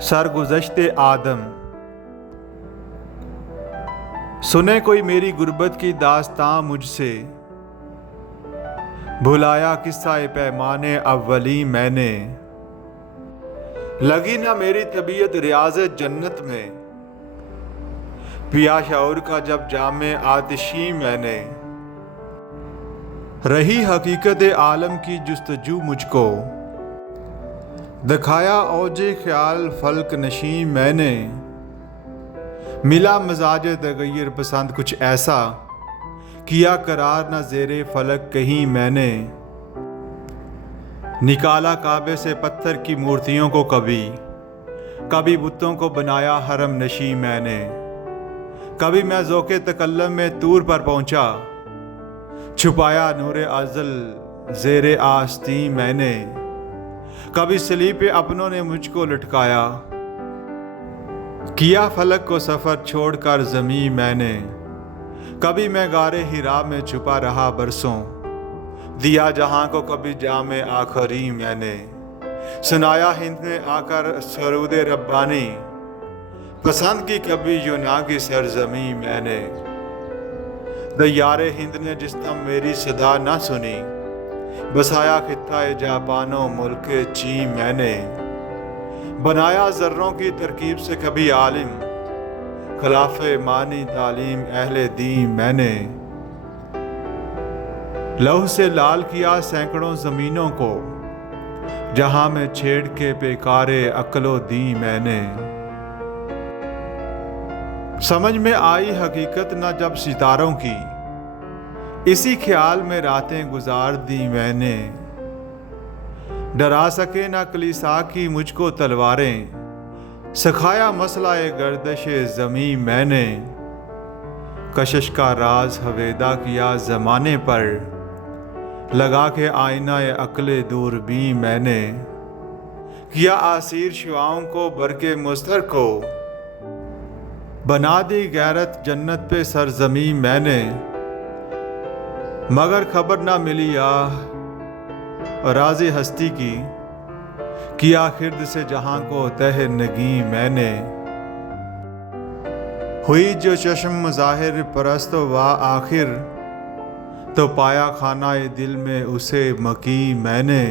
सरगुज़श्ते आदम। सुने कोई मेरी गुर्बत की दास्तां मुझसे, भुलाया किस्सा पैमाने अव्वली मैंने। लगी ना मेरी तबीयत रियाज़ जन्नत में, पिया शऊर का जब जामे आतिशी मैंने। रही हकीकत आलम की जुस्तजू मुझको, दिखाया औजे ख्याल फल्क नशी मैंने। मिला मजाज तगैर पसंद कुछ ऐसा, किया करार न ज़ेरे फलक कहीं मैंने। निकाला काबे से पत्थर की मूर्तियों को, कभी बुतों को बनाया हरम नशी मैंने। कभी मैं ज़ौक़े तकल्लम में तूर पर पहुंचा, छुपाया नूरे अज़ल ज़ेरे आस्तीं मैंने। कभी सलीब पे अपनों ने मुझको लटकाया, किया फलक को सफ़र छोड़कर ज़मीं मैंने। कभी मैं गारे हिरा में छुपा रहा बरसों, दिया जहां को कभी जामे आखरी मैंने। सुनाया हिंद में आकर सरूद रब्बानी, पसंद की कभी यूना की सरजमी मैंने। दयारे हिंद ने जिस तम मेरी सदा ना सुनी, बसाया खित्ता जापानो मुल्क ची मैंने। बनाया ज़र्रों की तरकीब से कभी आलिम, खिलाफ़े मानी तालीम अहले दी मैंने। लहू से लाल किया सैकड़ों ज़मीनों को, जहां में छेड़ के बेकारे अक्लो दी मैंने। समझ में आई हकीकत न जब सितारों की, इसी ख्याल में रातें गुजार दी मैंने। डरा सके ना कलीसा की मुझको तलवारें, सिखाया मसला गर्दश ज़मी मैंने। कशिश का राज हवेदा किया ज़माने पर, लगा के आईना अक्ले दूरबीं मैंने। किया आसीर शुआओं को बरके मुस्तर को, बना दी गैरत जन्नत पे सरजमी मैंने। मगर खबर ना मिली राज़े हस्ती की, किया खिर्द से जहां को तह नगी मैंने। हुई जो चश्म ज़ाहिर परस्त व आखिर, तो पाया खाना दिल में उसे मकी मैंने।